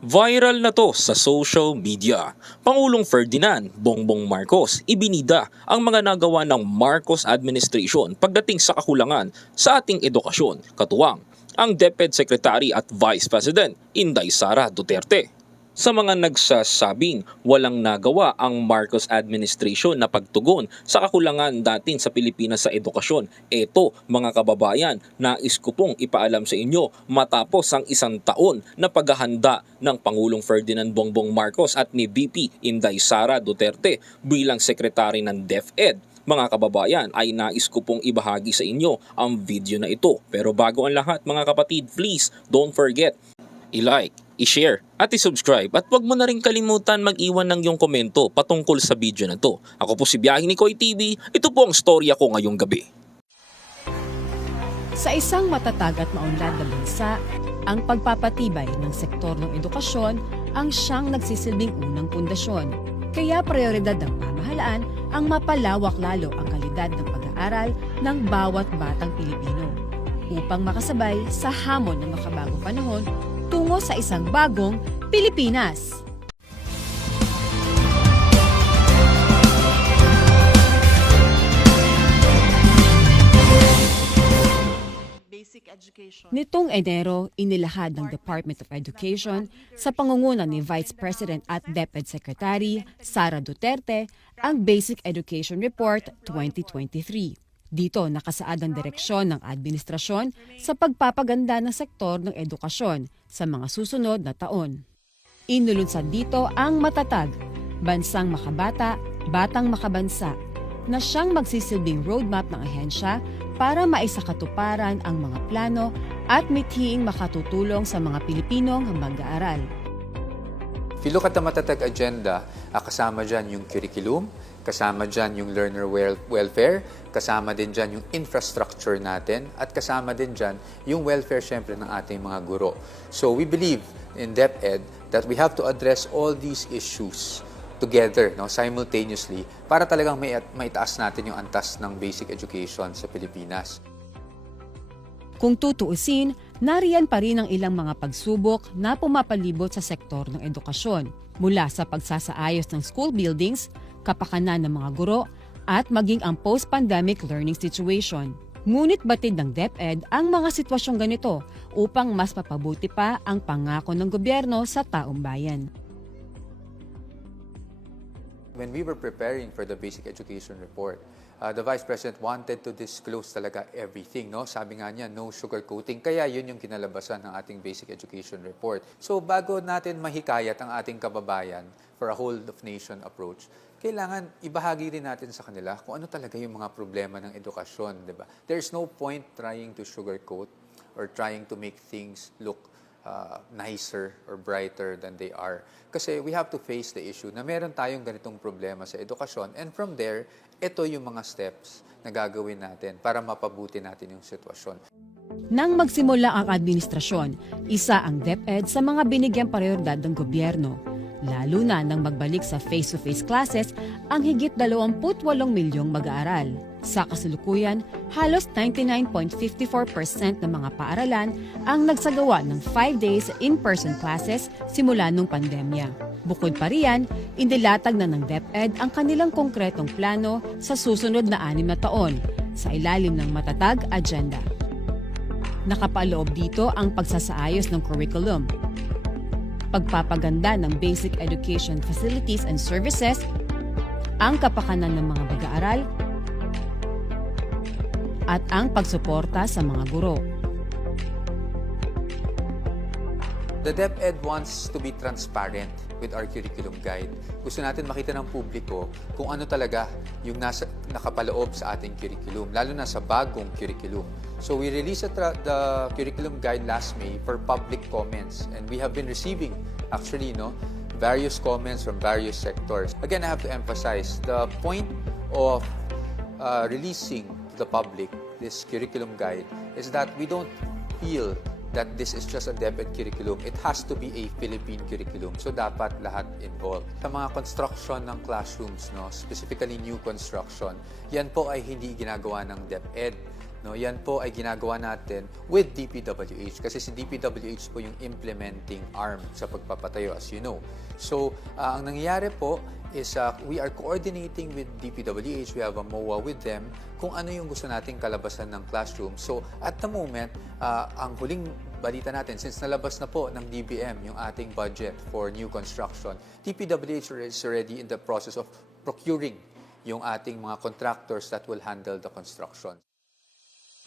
Viral na to sa social media. Pangulong Ferdinand Bongbong Marcos ibinida ang mga nagawa ng Marcos administration pagdating sa kakulangan sa ating edukasyon, katuwang ang DepEd Secretary at Vice President Inday Sara Duterte. Sa mga nagsasabing walang nagawa ang Marcos administration na pagtugon sa kakulangan natin sa Pilipinas sa edukasyon, eto mga kababayan, nais ko pong ipaalam sa inyo matapos ang isang taon na paghahanda ng Pangulong Ferdinand Bongbong Marcos at ni VP Inday Sara Duterte bilang sekretary ng DepEd. Mga kababayan, ay nais ko pong ibahagi sa inyo ang video na ito. Pero bago ang lahat mga kapatid, please don't forget i-like, i-share at i-subscribe at huwag mo na rin kalimutan mag-iwan ng iyong komento patungkol sa video na to. Ako po si Biyahe ni Koy TV, ito po ang storya ko ngayong gabi. Sa isang matatag at maunlad na bansa, ang pagpapatibay ng sektor ng edukasyon ang siyang nagsisilbing unang pundasyon. Kaya prioridad ng pamahalaan ang mapalawak lalo ang kalidad ng pag-aaral ng bawat batang Pilipino upang makasabay sa hamon ng makabagong panahon tungo sa isang bagong Pilipinas. Nitong Enero, inilahad ng Department of Education sa pangunguna ni Vice President at DepEd Secretary Sara Duterte ang Basic Education Report 2023. Dito nakasaad ang direksyon ng administrasyon sa pagpapaganda ng sektor ng edukasyon sa mga susunod na taon. Inulunsad dito ang matatag, bansang makabata, batang makabansa, na siyang magsisilbing roadmap ng ahensya para maisakatuparan ang mga plano at mithiing makatutulong sa mga Pilipinong mag-aaral. If you look at the Matatag agenda, kasama dyan yung curriculum, kasama dyan yung learner welfare, kasama din dyan yung infrastructure natin, at kasama din dyan yung welfare syempre ng ating mga guro. So we believe in DepEd that we have to address all these issues together, simultaneously, para talagang maitaas natin yung antas ng basic education sa Pilipinas. Kung tutuusin, nariyan pa rin ang ilang mga pagsubok na pumapalibot sa sektor ng edukasyon, mula sa pagsasaayos ng school buildings, kapakanan ng mga guro, at maging ang post-pandemic learning situation. Ngunit batid ng DepEd ang mga sitwasyong ganito upang mas mapabuti pa ang pangako ng gobyerno sa taong bayan. When we were preparing for the Basic Education Report, the Vice President wanted to disclose talaga everything. Sabi nga niya, no sugarcoating. Kaya yun yung kinalabasan ng ating Basic Education Report. So bago natin mahikayat ang ating kababayan for a whole-of-nation approach, kailangan ibahagi rin natin sa kanila kung ano talaga yung mga problema ng edukasyon. Diba? There's no point trying to sugarcoat or trying to make things look nicer or brighter than they are. Kasi we have to face the issue na meron tayong ganitong problema sa edukasyon, and from there, ito yung mga steps na gagawin natin para mapabuti natin yung sitwasyon. Nang magsimula ang administrasyon, isa ang DepEd sa mga binigyang prioridad ng gobyerno. Lalo na nang magbalik sa face-to-face classes ang higit 28 milyong mag-aaral. Sa kasalukuyan, halos 99.54% ng mga paaralan ang nagsagawa ng 5 days in-person classes simula nung pandemya. Bukod pa riyan, indilatag na ng DepEd ang kanilang konkretong plano sa susunod na 6 na taon sa ilalim ng matatag agenda. Nakapaloob dito ang pagsasaayos ng curriculum, pagpapaganda ng basic education facilities and services, ang kapakanan ng mga mag-aaral, at ang pagsuporta sa mga guro. The DepEd wants to be transparent with our curriculum guide. Gusto natin makita ng publiko kung ano talaga yung nakapaloob sa ating curriculum, lalo na sa bagong curriculum. So we released the curriculum guide last May for public comments, and we have been receiving actually various comments from various sectors. Again, I have to emphasize the point of releasing to the public this curriculum guide is that we don't feel that this is just a DepEd curriculum. It has to be a Philippine curriculum. So dapat lahat involved. Sa mga construction ng classrooms, specifically new construction, yan po ay hindi ginagawa ng DepEd. No, yan po ay ginagawa natin with DPWH kasi si DPWH po yung implementing arm sa pagpapatayo, as you know. So, ang nangyayari po is we are coordinating with DPWH. We have a MOA with them kung ano yung gusto nating kalabasan ng classroom. So, at the moment, ang huling balita natin, since nalabas na po ng DBM yung ating budget for new construction, DPWH is already in the process of procuring yung ating mga contractors that will handle the construction.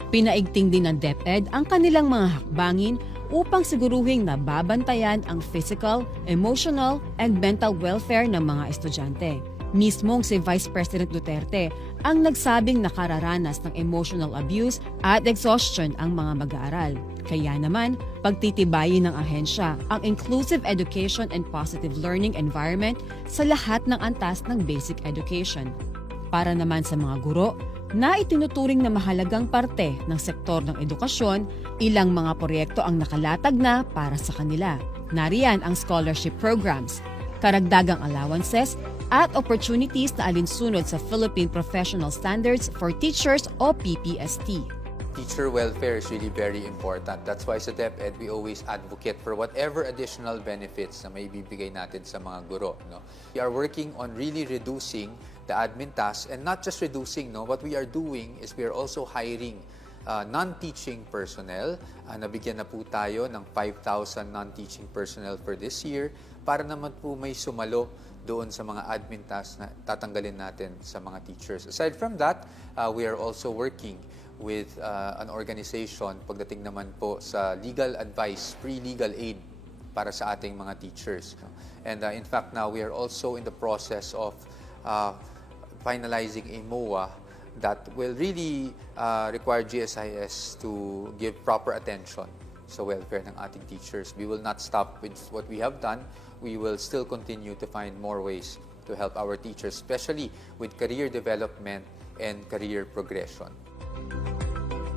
Pinaigting din ng DepEd ang kanilang mga hakbangin upang siguruhing nababantayan ang physical, emotional, and mental welfare ng mga estudyante. Mismong si Vice President Duterte ang nagsabing nakararanas ng emotional abuse at exhaustion ang mga mag-aaral. Kaya naman, pagtitibayin ng ahensya ang inclusive education and positive learning environment sa lahat ng antas ng basic education. Para naman sa mga guro, na itinuturing na mahalagang parte ng sektor ng edukasyon, ilang mga proyekto ang nakalatag na para sa kanila. Nariyan ang scholarship programs, karagdagang allowances, at opportunities na alinsunod sa Philippine Professional Standards for Teachers o PPST. Teacher welfare is really very important. That's why sa DepEd, we always advocate for whatever additional benefits na may bibigay natin sa mga guro. No? We are working on really reducing the admin tasks, and not just reducing, no, what we are doing is we are also hiring non-teaching personnel. Nabigyan na po tayo ng 5,000 non-teaching personnel for this year para naman po may sumalo doon sa mga admin tasks na tatanggalin natin sa mga teachers. Aside from that, we are also working with an organization pagdating naman po sa legal advice, free legal aid para sa ating mga teachers. And in fact, now we are also in the process of finalizing a MOA that will really require GSIS to give proper attention sa welfare ng ating teachers. We will not stop with what we have done. We will still continue to find more ways to help our teachers, especially with career development and career progression.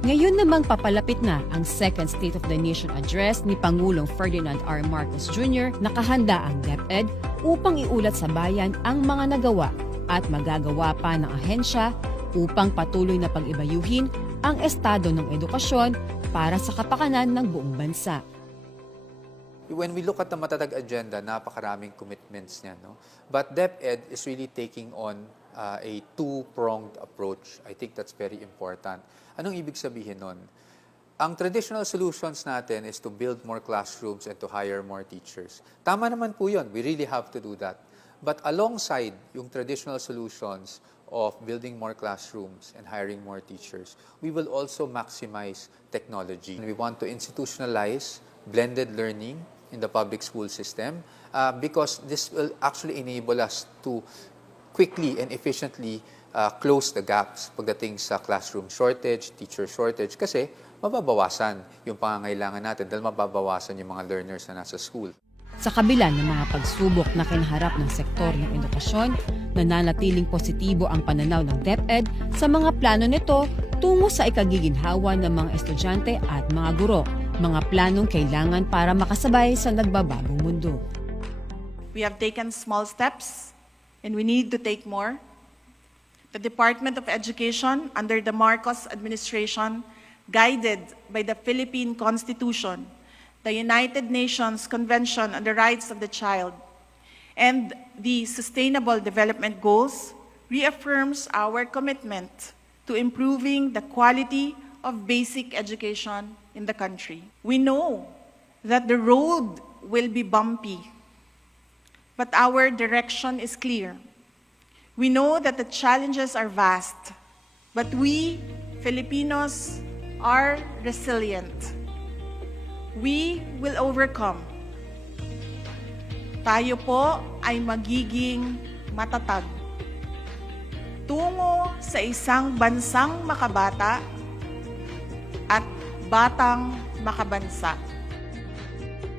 Ngayon namang papalapit na ang second State of the Nation address ni Pangulong Ferdinand R. Marcos Jr. Nakahanda ang DepEd upang iulat sa bayan ang mga nagawa at magagawa pa ng ahensya upang patuloy na pag-ibayuhin ang estado ng edukasyon para sa kapakanan ng buong bansa. When we look at the matatag agenda, napakaraming commitments niya. No? But DepEd is really taking on a two-pronged approach. I think that's very important. Anong ibig sabihin nun? Ang traditional solutions natin is to build more classrooms and to hire more teachers. Tama naman po yun. We really have to do that. But alongside yung traditional solutions of building more classrooms and hiring more teachers, we will also maximize technology. We want to institutionalize blended learning in the public school system because this will actually enable us to quickly and efficiently close the gaps pagdating sa classroom shortage, teacher shortage, kasi mababawasan yung pangangailangan natin dahil mababawasan yung mga learners na nasa school. Sa kabila ng mga pagsubok na kinaharap ng sektor ng edukasyon, nananatiling positibo ang pananaw ng DepEd sa mga plano nito tungo sa ikagiginhawa ng mga estudyante at mga guro, mga planong kailangan para makasabay sa nagbabagong mundo. We have taken small steps and we need to take more. The Department of Education under the Marcos administration, guided by the Philippine Constitution, the United Nations Convention on the Rights of the Child, and the Sustainable Development Goals, reaffirms our commitment to improving the quality of basic education in the country. We know that the road will be bumpy, but our direction is clear. We know that the challenges are vast, but we, Filipinos, are resilient. We will overcome. Tayo po ay magiging matatag tungo sa isang bansang makabata at batang makabansa.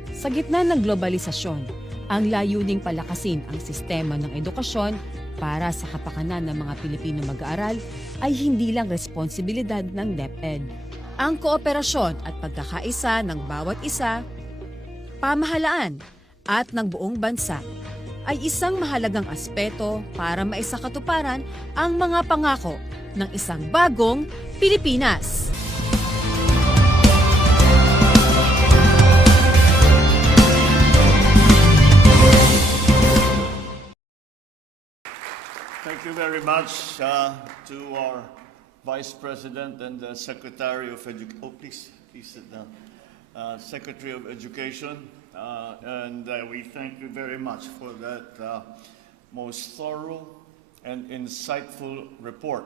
Sa gitna ng globalisasyon, ang layuning palakasin ang sistema ng edukasyon para sa kapakanan ng mga Pilipino mag-aaral ay hindi lang responsibilidad ng DepEd. Ang kooperasyon at pagkakaisa ng bawat isa, pamahalaan at ng buong bansa ay isang mahalagang aspeto para maisakatuparan ang mga pangako ng isang bagong Pilipinas. Thank you very much to our Vice President and the Secretary of Education. Oh, please sit down. Secretary of Education, and we thank you very much for that most thorough and insightful report.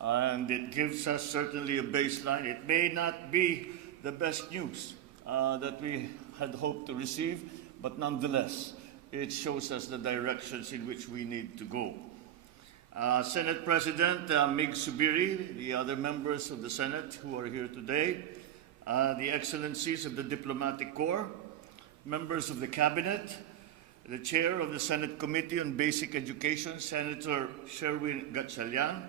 And it gives us certainly a baseline. It may not be the best news that we had hoped to receive, but nonetheless, it shows us the directions in which we need to go. Senate President Mig Subiri, the other members of the Senate who are here today, the Excellencies of the Diplomatic Corps, members of the Cabinet, the Chair of the Senate Committee on Basic Education, Senator Sherwin Gatchalian,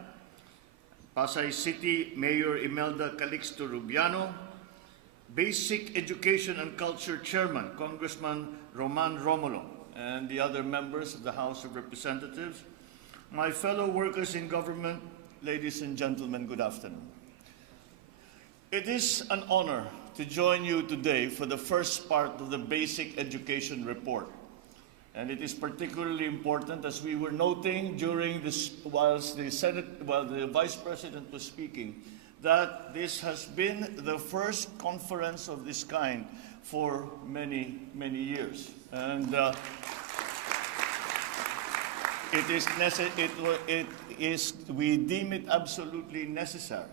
Pasay City Mayor Imelda Calixto Rubiano, Basic Education and Culture Chairman, Congressman Roman Romulo, and the other members of the House of Representatives, my fellow workers in government, ladies and gentlemen, good afternoon. It is an honor to join you today for the first part of the Basic Education Report. And it is particularly important, as we were noting during this, while the Vice President was speaking, that this has been the first conference of this kind for many, many years. And we deem it absolutely necessary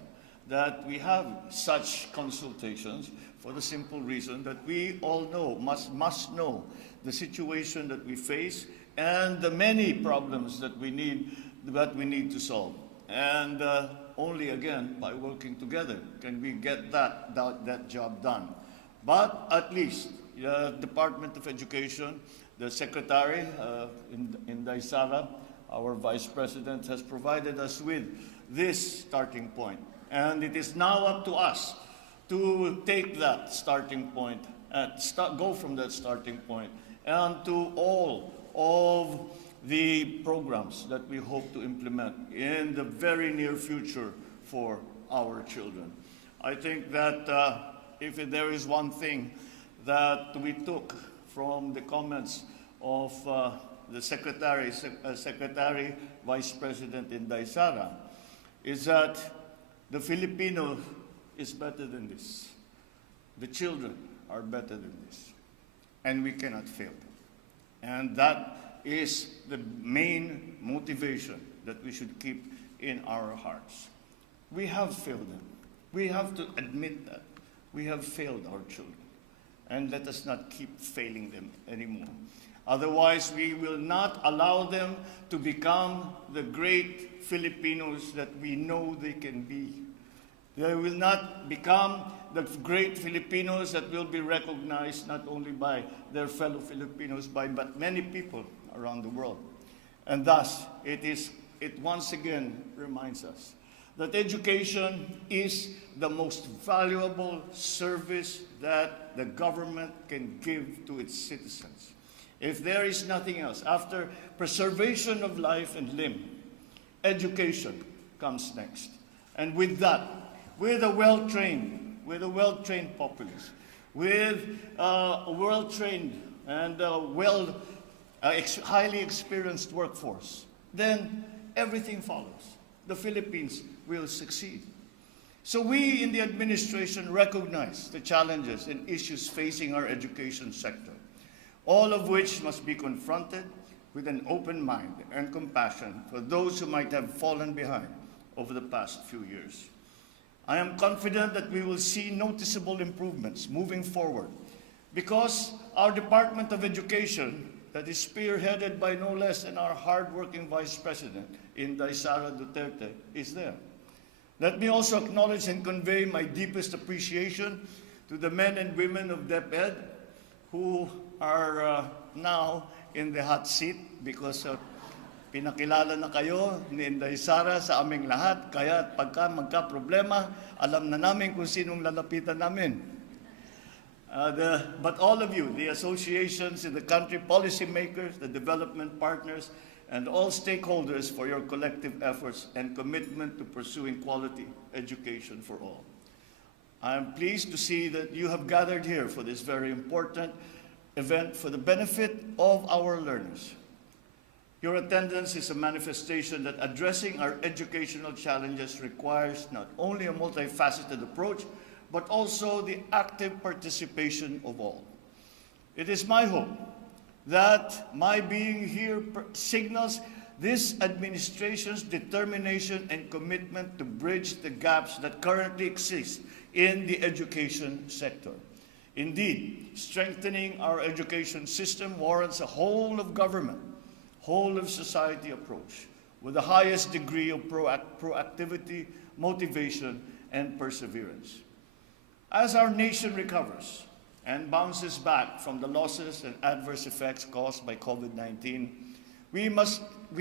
that we have such consultations for the simple reason that we all know, must know the situation that we face and the many problems that we need to solve. And only again by working together can we get that job done. But at least the Department of Education, the Secretary in Daisara, our Vice President, has provided us with this starting point. And it is now up to us to take that starting point, go from that starting point, and to all of the programs that we hope to implement in the very near future for our children. I think that if there is one thing that we took from the comments of the Secretary, Vice President in Daisara, is that the Filipino is better than this. The children are better than this. And we cannot fail them. And that is the main motivation that we should keep in our hearts. We have failed them. We have to admit that. We have failed our children. And let us not keep failing them anymore. Otherwise, we will not allow them to become the great Filipinos that we know they can be. They will not become the great Filipinos that will be recognized not only by their fellow Filipinos, but many people around the world. And thus, it once again reminds us that education is the most valuable service that the government can give to its citizens. If there is nothing else, after preservation of life and limb, education comes next. And with that, with a well-trained populace, with a well-trained and highly experienced workforce, then everything follows. The Philippines will succeed. So we in the administration recognize the challenges and issues facing our education sector, all of which must be confronted with an open mind and compassion for those who might have fallen behind over the past few years. I am confident that we will see noticeable improvements moving forward because our Department of Education, that is spearheaded by no less than our hardworking Vice President Inday Sara Duterte, is there. Let me also acknowledge and convey my deepest appreciation to the men and women of DepEd who are now in the hot seat because pinakilala na kayo ni Inday Sara sa aming lahat, kaya pagka magka-problema, alam na namin kung sinong lalapitan namin. But all of you, the associations in the country, policymakers, the development partners, and all stakeholders for your collective efforts and commitment to pursuing quality education for all. I am pleased to see that you have gathered here for this very important event for the benefit of our learners. Your attendance is a manifestation that addressing our educational challenges requires not only a multifaceted approach, but also the active participation of all. It is my hope that my being here signals this administration's determination and commitment to bridge the gaps that currently exist in the education sector. Indeed, strengthening our education system warrants a whole of government, whole of society approach with the highest degree of proactivity, motivation, and perseverance. As our nation recovers and bounces back from the losses and adverse effects caused by COVID-19, we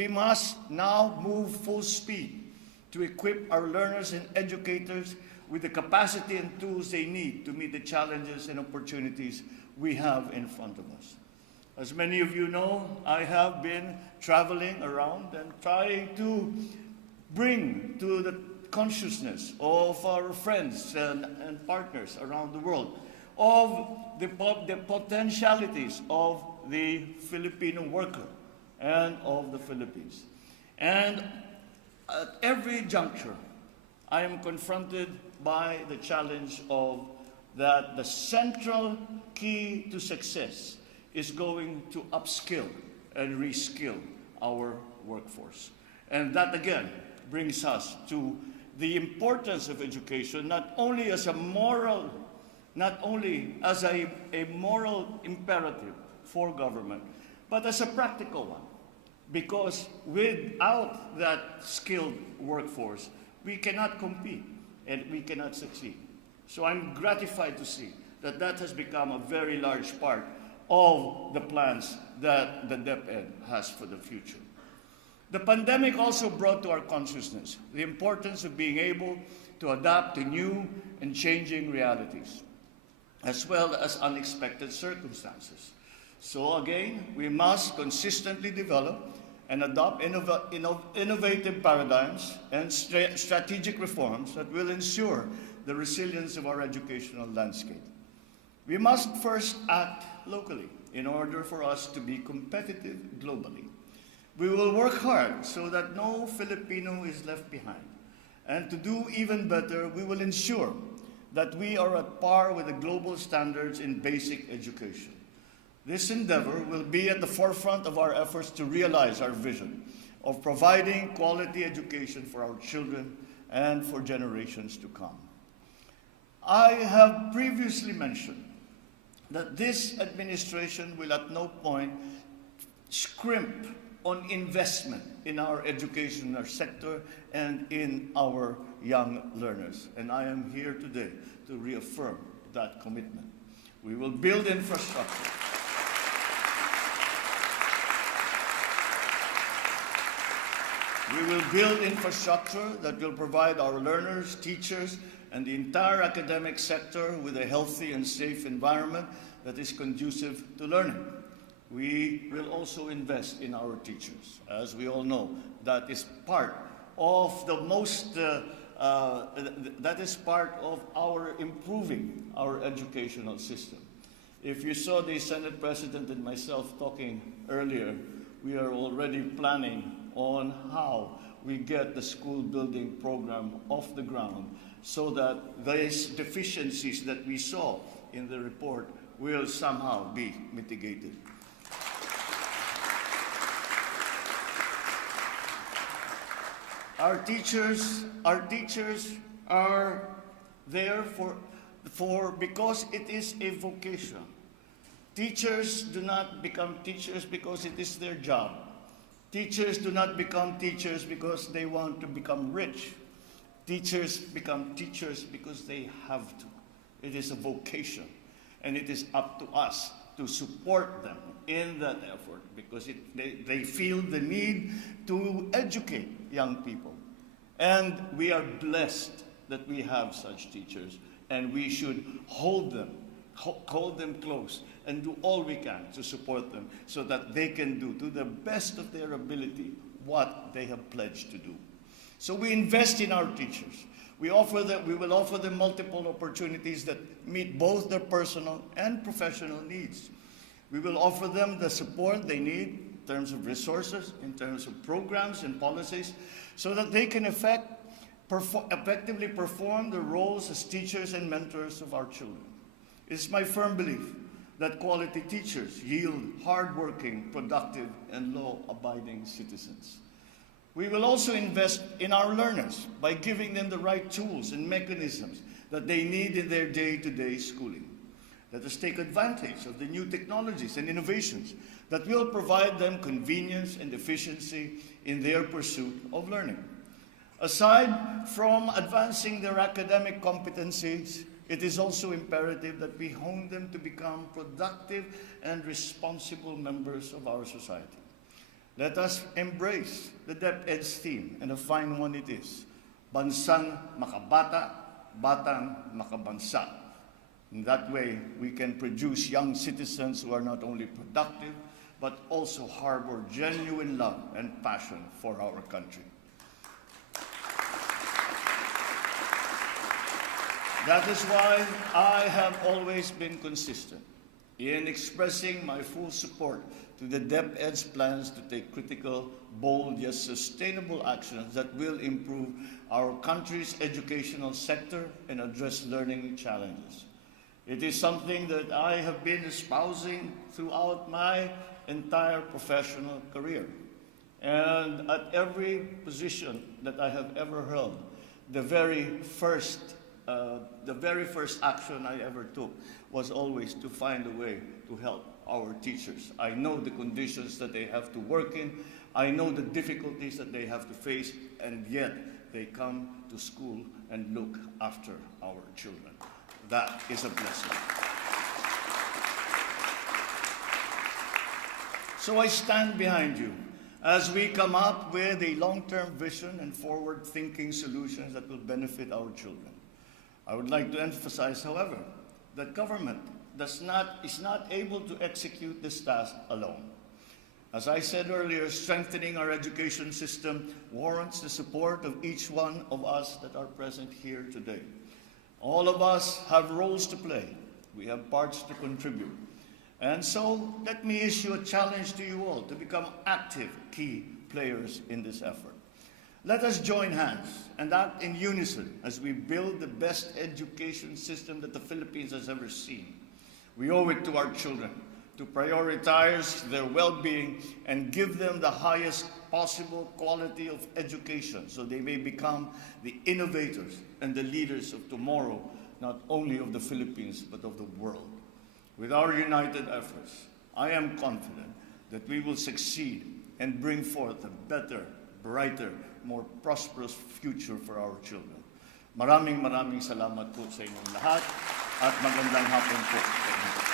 must now move full speed to equip our learners and educators with the capacity and tools they need to meet the challenges and opportunities we have in front of us. As many of you know, I have been traveling around and trying to bring to the consciousness of our friends and partners around the world of the potentialities of the Filipino worker and of the Philippines. And at every juncture, I am confronted by the challenge of that the central key to success is going to upskill and reskill our workforce. And that again brings us to the importance of education, not only as a moral imperative for government, but as a practical one. Because without that skilled workforce, we cannot compete and we cannot succeed. So I'm gratified to see that that has become a very large part of the plans that the DepEd has for the future. The pandemic also brought to our consciousness the importance of being able to adapt to new and changing realities, as well as unexpected circumstances. So again, we must consistently develop and adopt innovative paradigms and strategic reforms that will ensure the resilience of our educational landscape. We must first act locally in order for us to be competitive globally. We will work hard so that no Filipino is left behind. And to do even better, we will ensure that we are at par with the global standards in basic education. This endeavor will be at the forefront of our efforts to realize our vision of providing quality education for our children and for generations to come. I have previously mentioned that this administration will at no point scrimp on investment in our educational sector and in our young learners. And I am here today to reaffirm that commitment. We will build infrastructure. We will build infrastructure that will provide our learners, teachers, and the entire academic sector with a healthy and safe environment that is conducive to learning. We will also invest in our teachers. As we all know, that is part of our improving our educational system. If you saw the Senate President and myself talking earlier, we are already planning on how we get the school building program off the ground so that these deficiencies that we saw in the report will somehow be mitigated. Our teachers are there because it is a vocation. Teachers do not become teachers because it is their job. Teachers do not become teachers because they want to become rich. Teachers become teachers because they have to. It is a vocation, and it is up to us to support them in that effort because they feel the need to educate young people. And we are blessed that we have such teachers, and we should hold them hold them close, and do all we can to support them so that they can do, to the best of their ability, what they have pledged to do. So we invest in our teachers. We will offer them multiple opportunities that meet both their personal and professional needs. We will offer them the support they need in terms of resources, in terms of programs and policies, so that they can effectively perform their roles as teachers and mentors of our children. It's my firm belief that quality teachers yield hardworking, productive, and law-abiding citizens. We will also invest in our learners by giving them the right tools and mechanisms that they need in their day-to-day schooling. Let us take advantage of the new technologies and innovations that will provide them convenience and efficiency in their pursuit of learning. Aside from advancing their academic competencies, it is also imperative that we hone them to become productive and responsible members of our society. Let us embrace the DepEd's theme, and a fine one it is, Bansang Makabata, Batang Makabansa. In that way, we can produce young citizens who are not only productive, but also harbor genuine love and passion for our country. That is why I have always been consistent in expressing my full support to the DepEd's plans to take critical, bold, yet sustainable actions that will improve our country's educational sector and address learning challenges. It is something that I have been espousing throughout my entire professional career. And at every position that I have ever held, the very first action I ever took was always to find a way to help our teachers. I know the conditions that they have to work in. I know the difficulties that they have to face, and yet they come to school and look after our children. That is a blessing. So I stand behind you as we come up with a long-term vision and forward-thinking solutions that will benefit our children. I would like to emphasize, however, that government is not able to execute this task alone. As I said earlier, strengthening our education system warrants the support of each one of us that are present here today. All of us have roles to play. We have parts to contribute. And so let me issue a challenge to you all to become active key players in this effort. Let us join hands and act in unison as we build the best education system that the Philippines has ever seen. We owe it to our children to prioritize their well-being and give them the highest possible quality of education so they may become the innovators and the leaders of tomorrow, not only of the Philippines, but of the world. With our united efforts, I am confident that we will succeed and bring forth a better, brighter, more prosperous future for our children. Maraming salamat po sa inyong lahat at magandang hapon po.